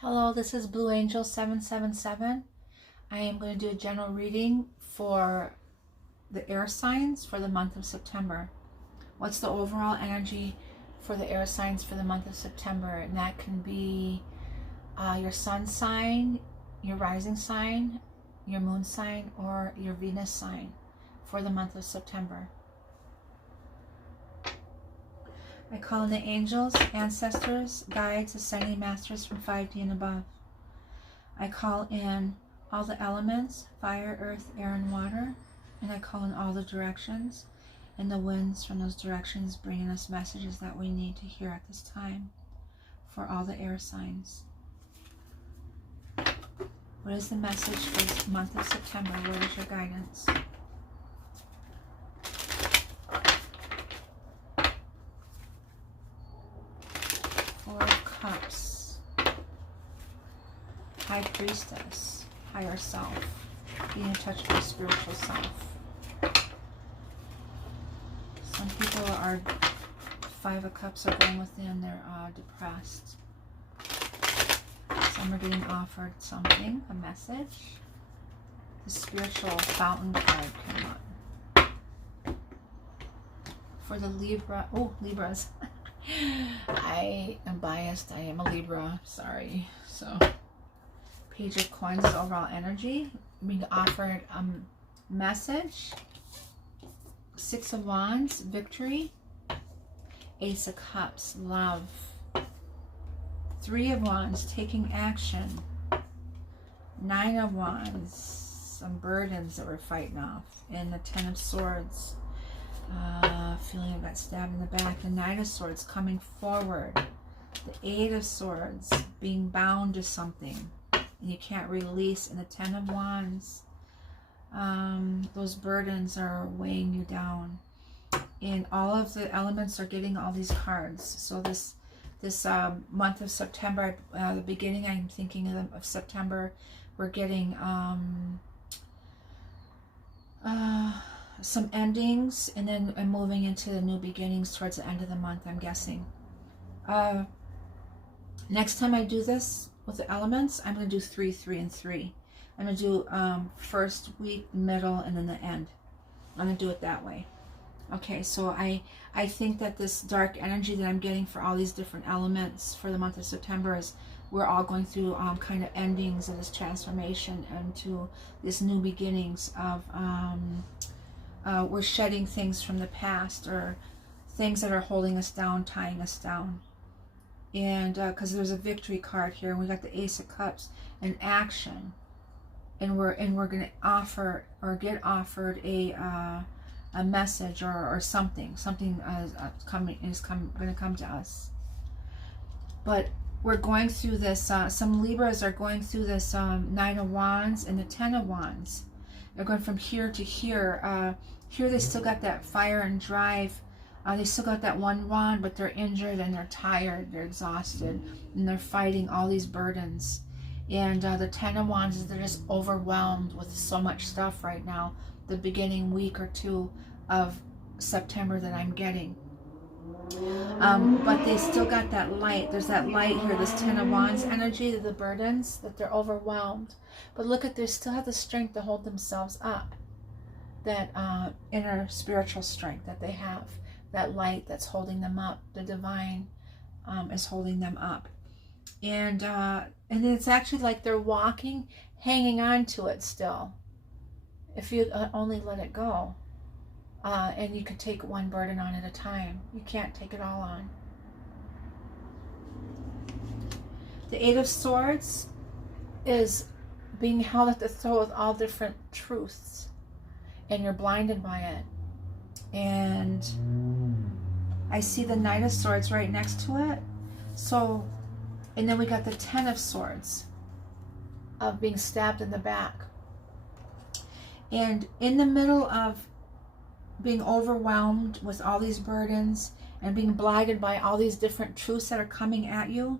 Hello, this is Blue Angel 777. I am going to do a general reading for the air signs for the month of September. What's the overall energy for the air signs for the month of September? And that can be your sun sign, your rising sign, your moon sign, or your Venus sign for the month of September. I call in the angels, ancestors, guides, ascending masters from 5D and above. I call in all the elements, fire, earth, air, and water, and I call in all the directions and the winds from those directions, bringing us messages that we need to hear at this time for all the air signs. What is the message for this month of September? What is your guidance? Four of Cups, High Priestess, higher self, being in touch with your spiritual self. Some people are, Five of Cups are going within, they're depressed. Some are getting offered something, a message. The spiritual fountain card came up. For the Libras. I am biased. I am a Libra. Sorry. So, Page of Coins is overall energy. Being offered a message. Six of Wands, victory. Ace of Cups, love. Three of Wands, taking action. Nine of Wands, some burdens that we're fighting off. And the Ten of Swords. Feeling I got stabbed in the back. The Knight of Swords coming forward. The Eight of Swords being bound to something and you can't release. And the Ten of Wands, those burdens are weighing you down. And all of the elements are getting all these cards. So this month of September, the beginning, I'm thinking of September, we're getting some endings, and then I'm moving into the new beginnings towards the end of the month, I'm guessing. Next time I do this with the elements, I'm going to do 3, 3, and 3. I'm going to do first week, middle, and then the end. I'm going to do it that way. Okay, so I think that this dark energy that I'm getting for all these different elements for the month of September is we're all going through kind of endings of this transformation into this new beginnings of we're shedding things from the past or things that are holding us down, tying us down. And because there's a victory card here, and we got the Ace of Cups and action, and we're going to offer or get offered a message or something is going to come to us. But we're going through this. Some Libras are going through this Nine of Wands and the Ten of Wands. They're going from here to here. Here they still got that fire and drive. They still got that one wand, but they're injured and they're tired, they're exhausted, and they're fighting all these burdens. And the Ten of Wands is they're just overwhelmed with so much stuff right now. The beginning week or two of September that I'm getting. But they still got that light. There's that light here, this Ten of Wands energy, the burdens, that they're overwhelmed. But look at, they still have the strength to hold themselves up. That inner spiritual strength that they have. That light that's holding them up. The divine is holding them up. And it's actually like they're walking, hanging on to it still. If you only let it go. And you can take one burden on at a time. You can't take it all on. The Eight of Swords is being held at the throat with all different truths. And you're blinded by it. And I see the Knight of Swords right next to it. So, and then we got the Ten of Swords of being stabbed in the back. And in the middle of being overwhelmed with all these burdens and being blinded by all these different truths that are coming at you,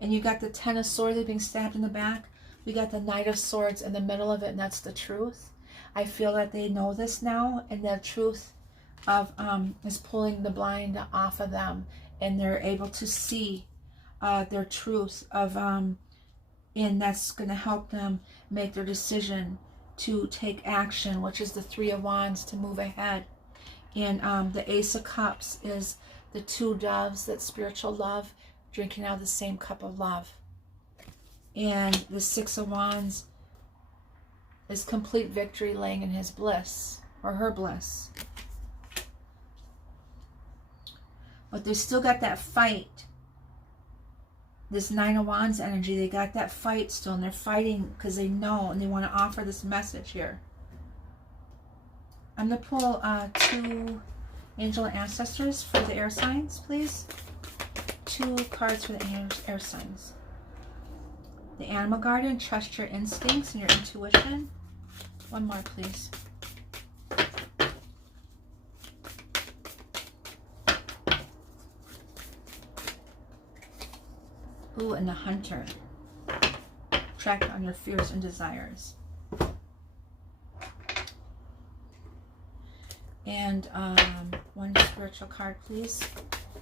and you got the Ten of Swords being stabbed in the back, we got the Knight of Swords in the middle of it, and that's the truth. I feel that they know this now, and the truth of is pulling the blind off of them, and they're able to see their truth of and that's going to help them make their decision to take action, which is the Three of Wands, to move ahead. And the Ace of Cups is the two doves, that spiritual love, drinking out of the same cup of love. And the Six of Wands is complete victory, laying in his bliss, or her bliss. But they still got that fight. This Nine of Wands energy, they got that fight still, and they're fighting because they know, and they want to offer this message here. I'm going to pull 2 angel and ancestors for the air signs, please. 2 cards for the air signs. The Animal Guardian, trust your instincts and your intuition. 1 more, please. Ooh, and the Hunter. Track on your fears and desires. And 1 spiritual card, please.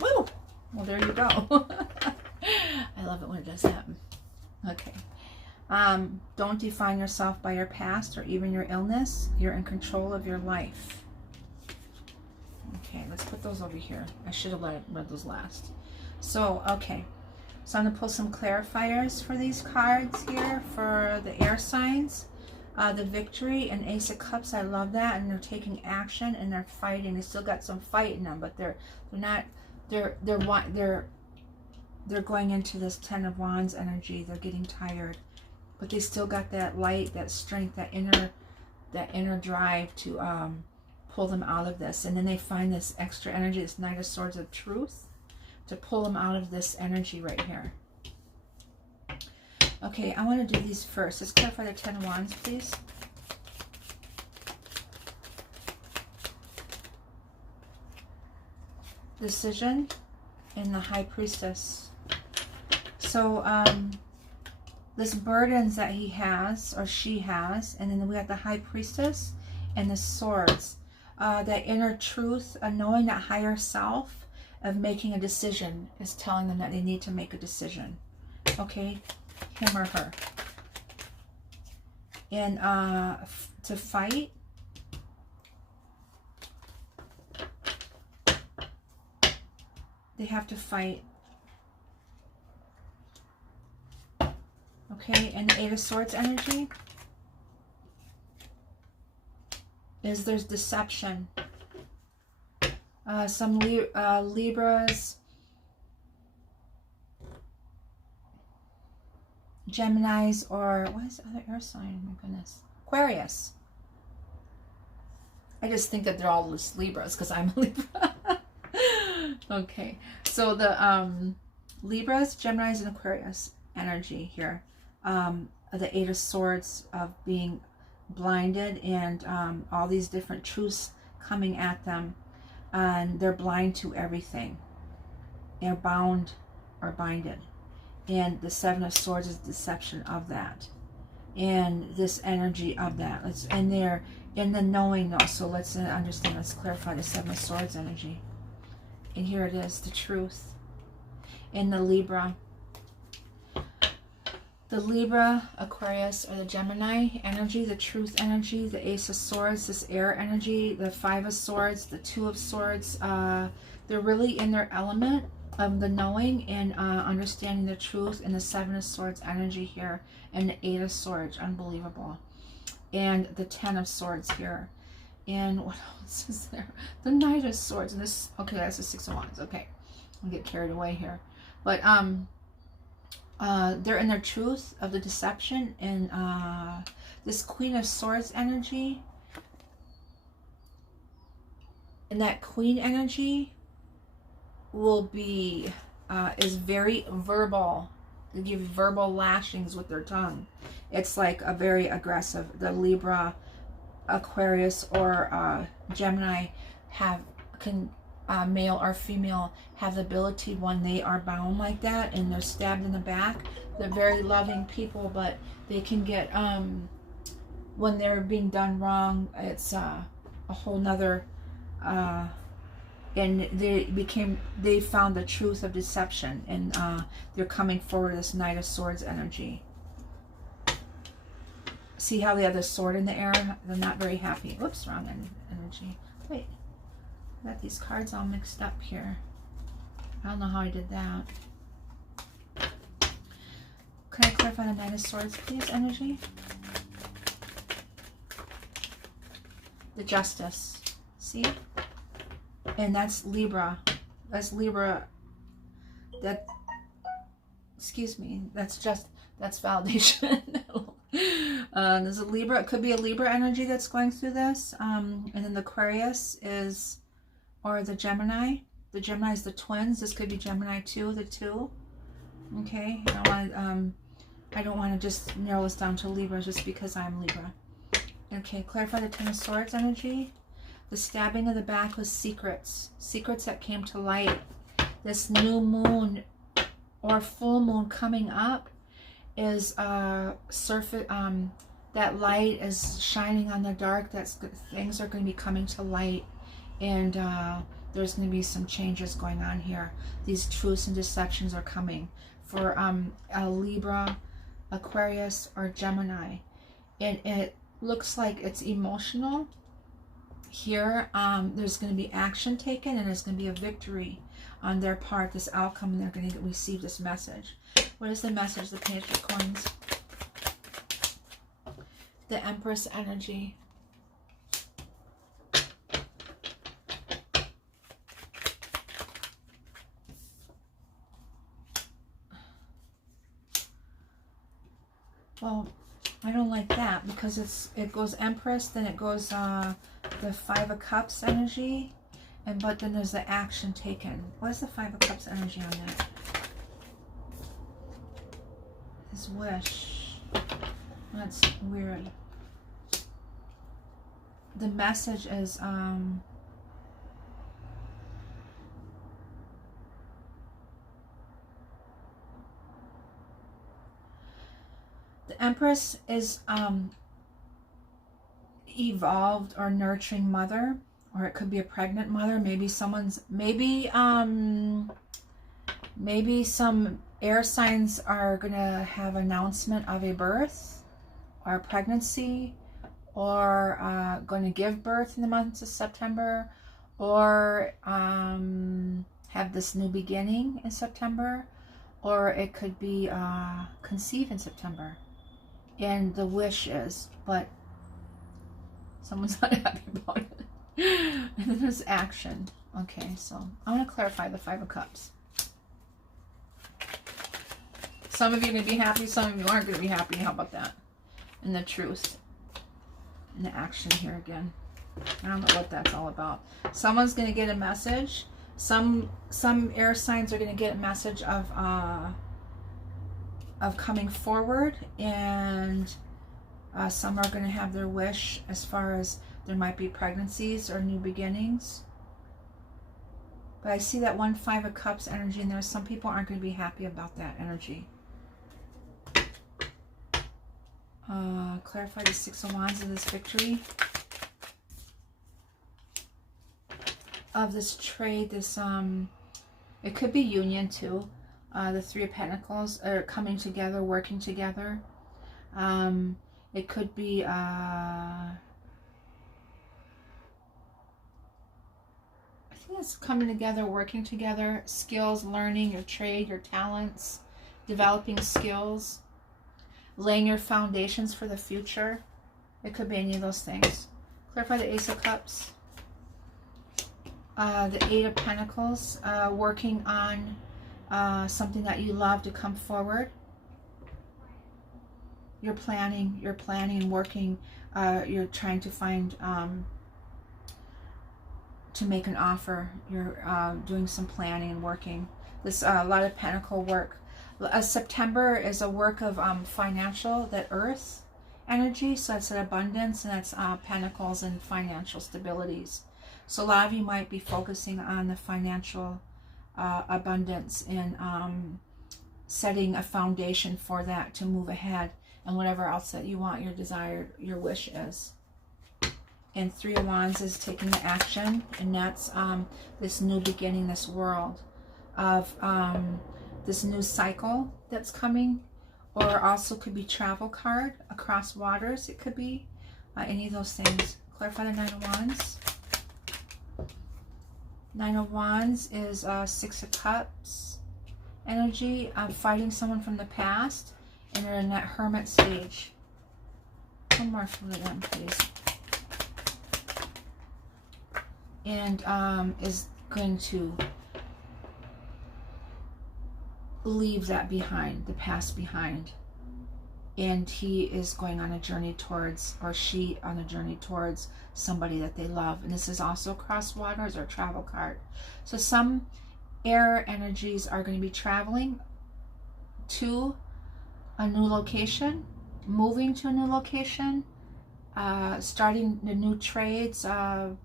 Woo! Well, there you go. I love it when it does that. Okay. Don't define yourself by your past or even your illness. You're in control of your life. Okay, let's put those over here. I should have read those last. So, okay. So I'm going to pull some clarifiers for these cards here for the air signs. The Victory and Ace of Cups, I love that, and they're taking action and they're fighting. They still got some fight in them, but they're going into this Ten of Wands energy. They're getting tired, but they still got that light, that strength, that inner drive to pull them out of this. And then they find this extra energy, this Knight of Swords of Truth, to pull them out of this energy right here. Okay, I want to do these first. Let's clarify the Ten of Wands, please. Decision and the High Priestess. So, this burdens that he has, or she has, and then we have the High Priestess and the Swords. That inner truth, knowing that higher self of making a decision, is telling them that they need to make a decision. Okay? Him or her. And to fight, they have to fight. Okay, and the Eight of Swords energy is there's deception. Some Libras, Geminis, or what is the other air sign? Oh my goodness. Aquarius. I just think that they're all just Libras because I'm a Libra. Okay. So the Libras, Geminis, and Aquarius energy here. The Eight of Swords of being blinded and all these different truths coming at them. And they're blind to everything. They're bound or binded. And the Seven of Swords is deception of that. And this energy of that. And they're in the knowing though. So let's understand. Let's clarify the Seven of Swords energy. And here it is. The truth. In the Libra. The Libra, Aquarius, or the Gemini energy. The truth energy. The Ace of Swords. This air energy. The Five of Swords. The Two of Swords. They're really in their element. The knowing and understanding the truth, and the Seven of Swords energy here, and the Eight of Swords, unbelievable, and the Ten of Swords here, and what else is there? The Knight of Swords, and this. Okay, that's the Six of Wands. Okay, I'll get carried away here, but they're in their truth of the deception, and this Queen of Swords energy, and that Queen energy will be is very verbal. They give verbal lashings with their tongue. It's like a very aggressive. The Libra, Aquarius, or Gemini can male or female have the ability when they are bound like that and they're stabbed in the back. They're very loving people, but they can get when they're being done wrong. It's a whole nother. And they found the truth of deception, and they're coming forward, this Knight of Swords energy. See how they have the sword in the air? They're not very happy. Whoops, wrong energy. Wait, I got these cards all mixed up here. I don't know how I did that. Can I clarify the Knight of Swords, please, energy? The Justice. See? And that's Libra. That's Libra. That, excuse me, that's validation. There's a Libra. It could be a Libra energy that's going through this. And then the Aquarius is, or the Gemini. The Gemini is the twins. This could be Gemini 2, the 2. Okay. I don't want to just narrow this down to Libra just because I'm Libra. Okay. Clarify the Ten of Swords energy. The stabbing of the back was secrets. Secrets that came to light. This new moon or full moon coming up is that light is shining on the dark. Things are going to be coming to light, and there's going to be some changes going on here. These truths and deceptions are coming for a Libra, Aquarius, or Gemini. And it looks like it's emotional here. There's going to be action taken, and there's going to be a victory on their part, this outcome, and they're going to receive this message. What is the message? The Page of Coins. The Empress energy. Well, I don't like that because it goes Empress, then it goes the Five of Cups energy, but then there's the action taken. What is the Five of Cups energy on that? His wish. That's weird. The message is the Empress is evolved or nurturing mother, or it could be a pregnant mother. Maybe maybe some air signs are gonna have announcement of a birth or a pregnancy, or going to give birth in the month of September, or have this new beginning in September, or it could be conceive in September. And the wish is, but someone's not happy about it. And then there's action. Okay, so I want to clarify the Five of Cups. Some of you are going to be happy, some of you aren't going to be happy. How about that? And the truth. And the action here again. I don't know what that's all about. Someone's going to get a message. Some air signs are going to get a message of coming forward, and some are going to have their wish as far as there might be pregnancies or new beginnings. But I see that one Five of Cups energy in there. Some people aren't going to be happy about that energy. Clarify the Six of Wands of this victory. Of this trade, this it could be union too. The Three of Pentacles are coming together, working together. It could be I think it's coming together, working together, skills, learning your trade, your talents, developing skills, laying your foundations for the future. It could be any of those things. Clarify the Ace of Cups. The Eight of Pentacles, working on something that you love to come forward. You're planning and working. You're trying to find to make an offer. You're doing some planning and working. This a lot of pentacle work. September is a work of financial, that earth energy, so that's an abundance, and that's pentacles and financial stabilities. So a lot of you might be focusing on the financial abundance and setting a foundation for that to move ahead, and whatever else that you want, your desire, your wish is. And Three of Wands is taking the action, and that's this new beginning, this world of this new cycle that's coming, or also could be travel card, across waters. It could be any of those things. Clarify the Nine of Wands. Nine of Wands is Six of Cups energy, fighting someone from the past, and they're in that hermit stage. One more for them, please. And is going to leave that behind, the past behind. And he is going on a journey towards, or she on a journey towards somebody that they love. And this is also cross waters or travel card. So some air energies are going to be traveling to a new location, moving to a new location, starting the new trades, on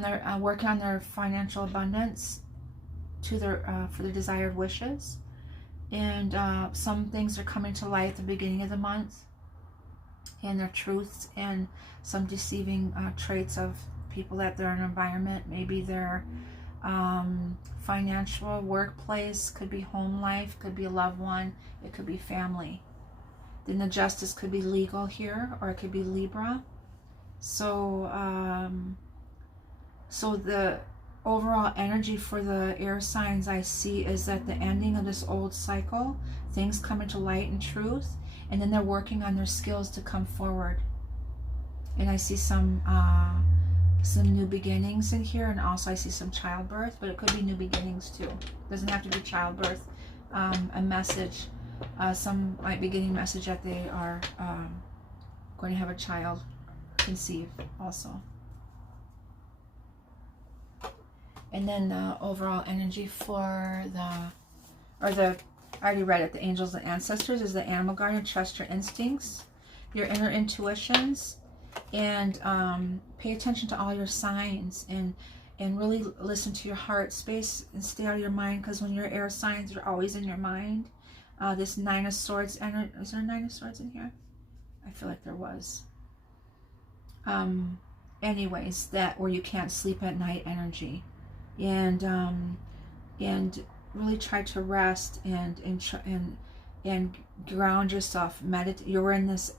their working on their financial abundance to their for their desired wishes. And some things are coming to light at the beginning of the month, and their truths and some deceiving traits of people that they're in an environment. Maybe their financial, workplace, could be home life, could be a loved one, it could be family. Then the Justice could be legal here, or it could be Libra. So so the overall energy for the air signs I see is that the ending of this old cycle, things come into light and truth, and then they're working on their skills to come forward. And I see some new beginnings in here, and also I see some childbirth, but it could be new beginnings too. It doesn't have to be childbirth. A message, some might be getting a message that they are going to have a child conceived also. And then the overall energy for I already read it, the angels and ancestors, is the animal guardian. Trust your instincts, your inner intuitions, and pay attention to all your signs, and really listen to your heart space and stay out of your mind, because when you're air signs, you're always in your mind. This Nine of Swords energy, is there a Nine of Swords in here? I feel like there was. Anyways, that where you can't sleep at night energy. And really try to rest and ground yourself. Meditate. You're in this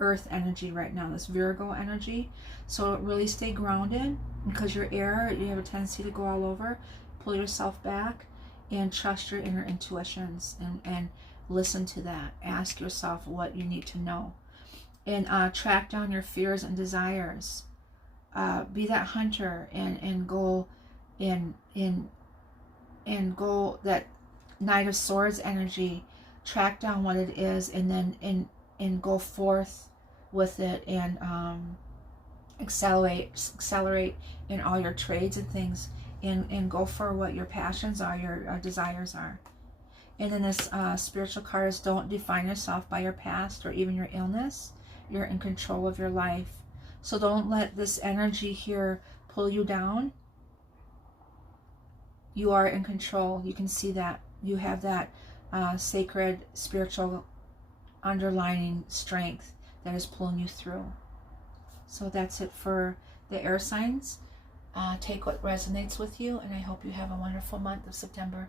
earth energy right now, this Virgo energy. So really stay grounded, because you're air. You have a tendency to go all over. Pull yourself back and trust your inner intuitions, and listen to that. Ask yourself what you need to know, and track down your fears and desires. Be that hunter and go. And go that Knight of Swords energy, track down what it is, and then and go forth with it, and accelerate in all your trades and things, and go for what your passions are, your desires are. And then this spiritual card is, don't define yourself by your past or even your illness. You're in control of your life. So don't let this energy here pull you down. You are in control. You can see that. You have that sacred spiritual underlining strength that is pulling you through. So that's it for the air signs. Take what resonates with you, and I hope you have a wonderful month of September.